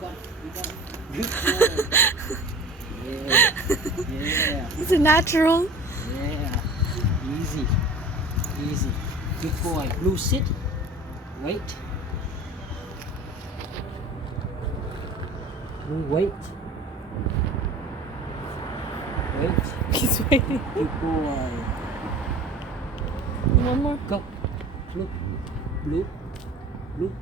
got it. You got it. Good boy. Yeah. It's a natural. Yeah. Easy. Easy. Good boy. Blue, sit. Wait. Blue, wait. Wait. He's waiting. Good boy. One more. Go. Blue. Blue. Blue.